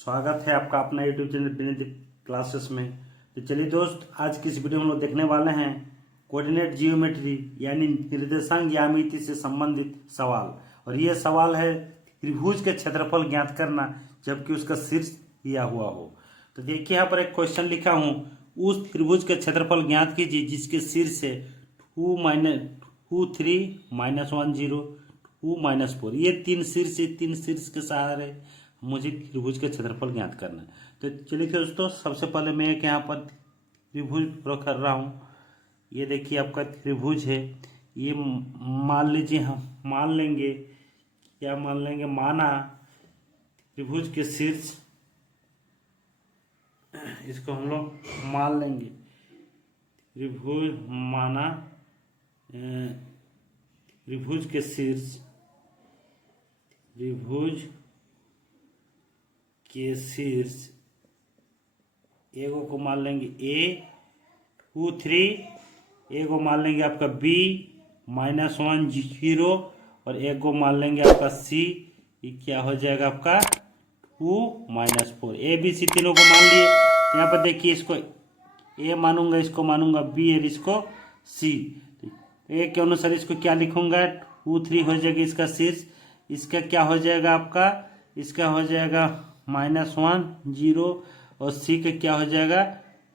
स्वागत है आपका अपना यूट्यूब चैनल विनीत क्लासेस में। तो चलिए दोस्त, आज की इस वीडियो में हम लोग देखने वाले हैं कोऑर्डिनेट जियोमेट्री यानी निर्देशांक ज्यामिति से संबंधित सवाल। और ये सवाल है त्रिभुज के क्षेत्रफल ज्ञात करना जबकि उसका शीर्ष दिया हुआ हो। तो देखिए यहाँ पर एक क्वेश्चन लिखा हूँ, उस त्रिभुज के क्षेत्रफल ज्ञात कीजिए जिसके शीर्ष है 2 - 3 - 1 0 2 - 4। ये तीन शीर्ष के सहारे मुझे त्रिभुज का क्षेत्रफल ज्ञात करना है। तो चलिए दोस्तों, सबसे पहले मैं एक यहाँ पर त्रिभुज ड्रॉ कर रहा हूँ। ये देखिए आपका त्रिभुज है। ये मान लीजिए, हम मान लेंगे, क्या मान लेंगे, माना त्रिभुज के शीर्ष, इसको हम लोग मान लेंगे त्रिभुज, माना त्रिभुज के शीर्ष, त्रिभुज के शीर्ष एगो को मान लेंगे A 2 3, एगो मान लेंगे आपका B -1 0 और एक को मान लेंगे आपका C। ये क्या हो जाएगा आपका 2 - 4। A B C तीनों को मान लिए। यहाँ पर देखिए, इसको A मानूंगा, इसको मानूंगा B और इसको C। A के अनुसार इसको क्या लिखूंगा, 2 3 हो जाएगा इसका शीर्ष। इसका क्या हो जाएगा आपका, इसका हो जाएगा -1 0 और C का क्या हो जाएगा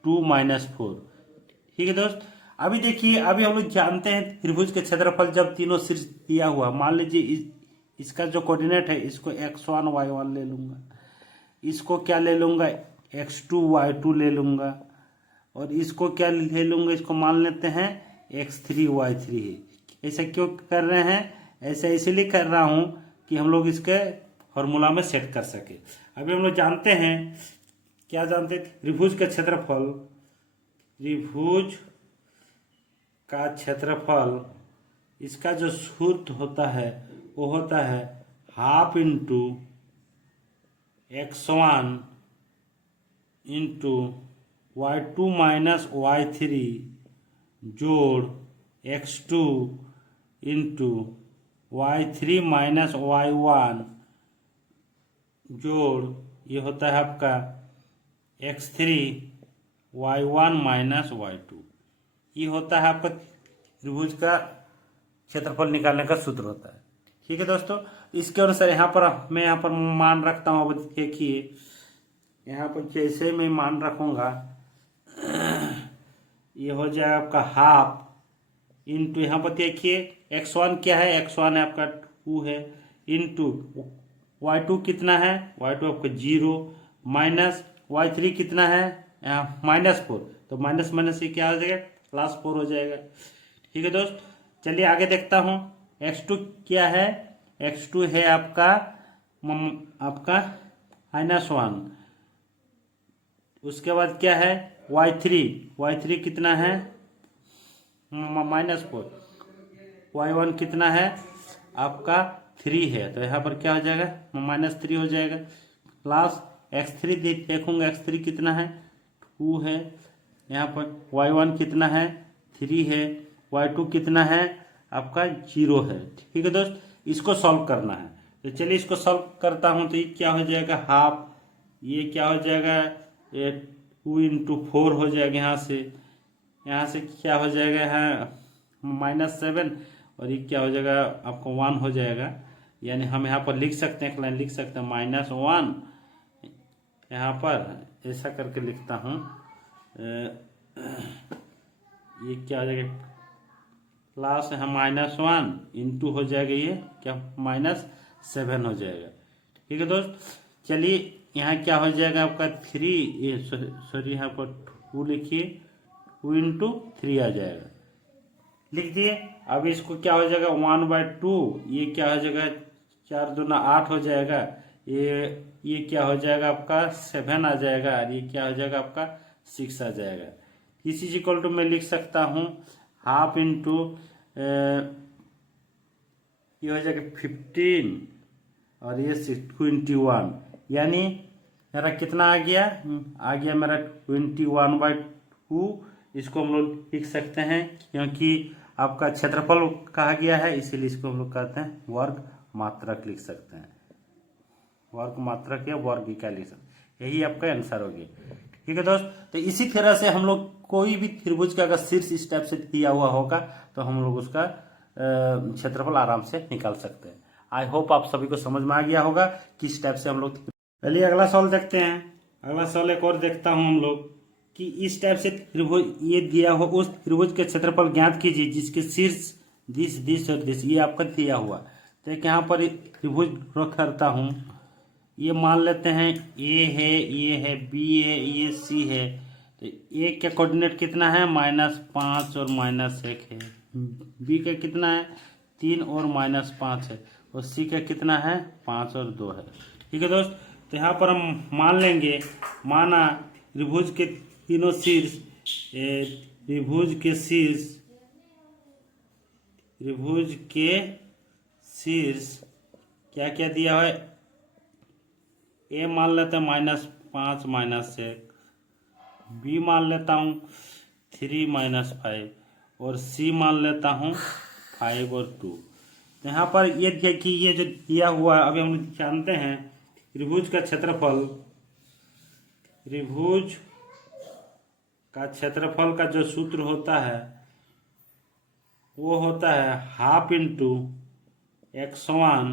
2 - 4। ठीक है दोस्त। अभी देखिए, अभी हम लोग जानते हैं त्रिभुज के क्षेत्रफल जब तीनों शीर्ष दिया हुआ, मान लीजिए इसका जो कोऑर्डिनेट है, इसको x1 y1 ले लूंगा, इसको क्या ले लूंगा x2 y2 ले लूंगा, और इसको क्या ले लूंगा, इसको मान लेते हैं x3 y3 है। ऐसा क्यों कर रहे हैं, ऐसा इसलिए कर रहा हूं कि हम लोग इसके फॉर्मूला में सेट कर सके। अभी हम लोग जानते हैं, क्या जानते हैं, त्रिभुज का क्षेत्रफल, त्रिभुज का क्षेत्रफल, इसका जो सूत्र होता है वो होता है ½ × x1 × y2 - y3 जोड़ x2 × y3 - y1 जोड़, ये होता है आपका x3 y1 - y2। ये होता है आपका त्रिभुज का क्षेत्रफल निकालने का सूत्र होता है। ठीक है दोस्तों, इसके अनुसार यहाँ पर मैं यहाँ पर मान रखता हूँ। अब देखिए यहाँ पर जैसे मैं मान रखूँगा, ये हो जाएगा आपका ½ यहाँ पर देखिए x1 क्या है, x1 है आपका 2 है, इंटू y2 कितना है, y2 आपका 0 माइनस y3 कितना है -4, तो माइनस ये क्या हो जाएगा +4 हो जाएगा। ठीक है दोस्त, चलिए आगे देखता हूँ। x2 क्या है, x2 है आपका -1। उसके बाद क्या है y3 कितना है -4, y1 कितना है आपका 3 है, तो यहाँ पर क्या हो जाएगा -3 हो जाएगा, प्लस x3 देखूंगा, x3 कितना है 2 है, यहाँ पर y1 कितना है 3 है, y2 कितना है आपका 0 है। ठीक है दोस्त, इसको सॉल्व करना है। तो चलिए इसको सॉल्व करता हूँ। तो ये क्या हो जाएगा ½ ये क्या हो जाएगा 2 × 4 हो जाएगा, यहाँ से क्या हो जाएगा है -7, और ये क्या हो जाएगा आपको 1 हो जाएगा। यानी हम यहाँ पर लिख सकते हैं, एक लाइन लिख सकते हैं -1, यहाँ पर ऐसा करके लिखता हूँ, ये क्या हो जाएगा प्लस है -1 इंटू हो जाएगा, ये क्या -7 हो जाएगा। ठीक है दोस्त, चलिए यहाँ क्या हो जाएगा आपका 3, सॉरी यहाँ पर 2 लिखिए, 2 × 3 आ जाएगा, लिख दिए। अब इसको क्या हो जाएगा 1/2, ये क्या हो जाएगा 4 दूना 8 हो जाएगा, ये क्या हो जाएगा आपका 7 आ जाएगा, और ये क्या हो जाएगा आपका 6 आ जाएगा। इसी इक्वल टू मैं लिख सकता हूँ ½ ये हो जाएगा 15 और ये 21, यानी मेरा कितना आ गया मेरा 21/2। इसको हम लोग लिख सकते हैं, क्योंकि आपका क्षेत्रफल कहा गया है, इसीलिए इसको हम लोग कहते हैं वर्ग मात्रक लिख सकते हैं, वर्ग मात्रक या वर्ग इकाई लिख सकते हैं। यही आपका आंसर हो गया। ठीक है दोस्त, तो इसी तरह से हम लोग कोई भी त्रिभुज का अगर शीर्ष इस टाइप से दिया हुआ होगा तो हम लोग उसका क्षेत्रफल आराम से निकाल सकते हैं। आई होप आप सभी को समझ में आ गया होगा किस टाइप से हम लोग। चलिए अगला सवाल देखते हैं। अगला सवाल एक और देखता हूं हम लोग कि इस टाइप से त्रिभुज ये दिया हो, उस त्रिभुज के क्षेत्रफल ज्ञात कीजिए जिसके शीर्ष दिस दिस और दिस ये आपका दिया हुआ। तो यहाँ पर त्रिभुज ड्रॉ करता हूँ। ये मान लेते हैं ए है, ये है, बी है, ये सी है। तो ए का कोऑर्डिनेट कितना है -5 और -1 है। बी का कितना है 3 और -5 है। और सी का कितना है 5 और 2 है। ठीक है दोस्त, तो यहाँ पर हम मान लेंगे, माना त्रिभुज के तीनों शीर्ष, त्रिभुज के शीर्ष क्या क्या दिया है। ए मान लेते हैं -5 -1, बी मान लेता हूँ 3 -5 और सी मान लेता हूँ 5 और 2। तो यहाँ पर ये देखिए कि ये जो दिया हुआ है, अभी हम जानते हैं त्रिभुज का क्षेत्रफल, त्रिभुज का क्षेत्रफल का जो सूत्र होता है वो होता है half into x1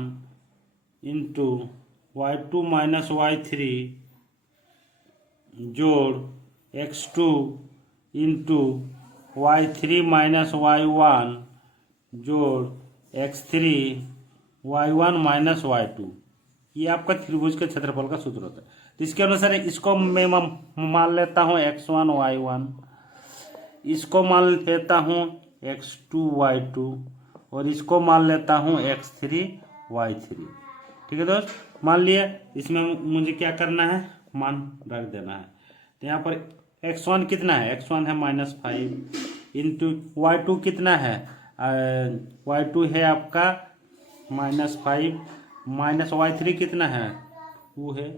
into y2 minus y3 जोड़ x2 into y3 minus y1 जोड़ x3 y1 माइनस y2। ये आपका त्रिभुज के क्षेत्रफल का सूत्र होता है। तो इसके अनुसार इसको मैं मान लेता हूँ x1 y1, इसको मान लेता हूँ x2 y2 और इसको मान लेता हूँ x3 y3। ठीक है दोस्त, मान लिया। इसमें मुझे क्या करना है, मान रख देना है। तो यहाँ पर x1 कितना है, x1 है -5 इंटू y2 कितना है, y2 है आपका -5 माइनस y3 कितना है 2 है।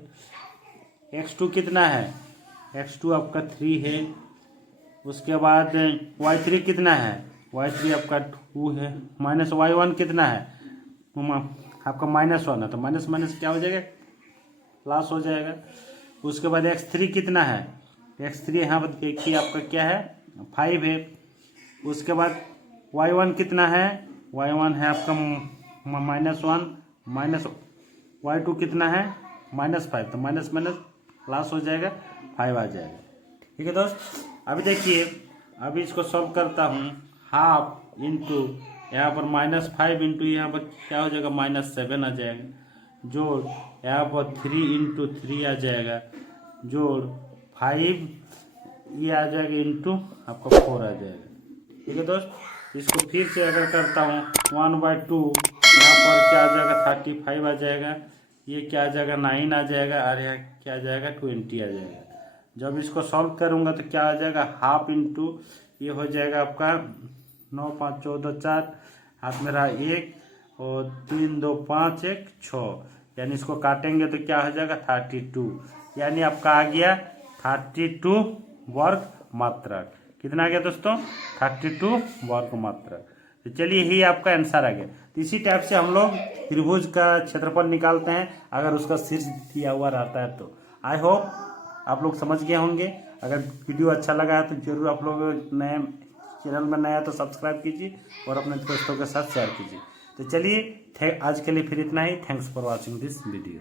x2 कितना है, x2 आपका 3 है। उसके बाद y3 कितना है, y3 आपका 2 है। माइनस y1 कितना है आपका -1 है। तो माइनस माइनस क्या हो जाएगा, प्लस हो जाएगा। उसके बाद x3 कितना है, x3 यहाँ पर देखिए आपका क्या है 5 है। उसके बाद y1 कितना है, y1 है आपका -1 माइनस y2 कितना है -5। तो माइनस माइनस प्लस हो जाएगा 5 आ जाएगा। ठीक है दोस्त, अभी देखिए, अभी इसको सॉल्व करता हूँ। हाफ इंटू यहाँ पर -5 इंटू यहाँ पर क्या हो जाएगा -7 आ जाएगा। जोड़ यहाँ पर 3 इंटू 3 आ जाएगा। जोड़ 5 ये आ जाएगा इंटू आपका 4 आ जाएगा। ठीक है दोस्त, इसको फिर से अगर करता हूँ 1/2 यहाँ पर क्या आ जाएगा 35 आ जाएगा। ये क्या आ जाएगा 9 आ जाएगा और यहाँ क्या आ जाएगा 20 आ जाएगा। जब इसको सॉल्व करूँगा तो क्या आ जाएगा हाफ इंटू ये हो जाएगा आपका 9 5 14 4 हाथ में रहा 1 और 3 2 5 1 6, यानी इसको काटेंगे तो क्या हो जाएगा 32, यानी आपका आ गया 32 वर्ग मात्रक। कितना आ गया दोस्तों 32 वर्ग मात्रक। तो चलिए यही आपका आंसर आ गया। तो इसी टाइप से हम लोग त्रिभुज का क्षेत्रफल निकालते हैं अगर उसका शीर्ष दिया हुआ रहता है। तो आई होप आप लोग समझ गए होंगे। अगर वीडियो अच्छा लगा है तो जरूर आप लोग नए चैनल में नया तो सब्सक्राइब कीजिए और अपने दोस्तों के साथ शेयर कीजिए। तो चलिए आज के लिए फिर इतना ही। Thanks for watching this video.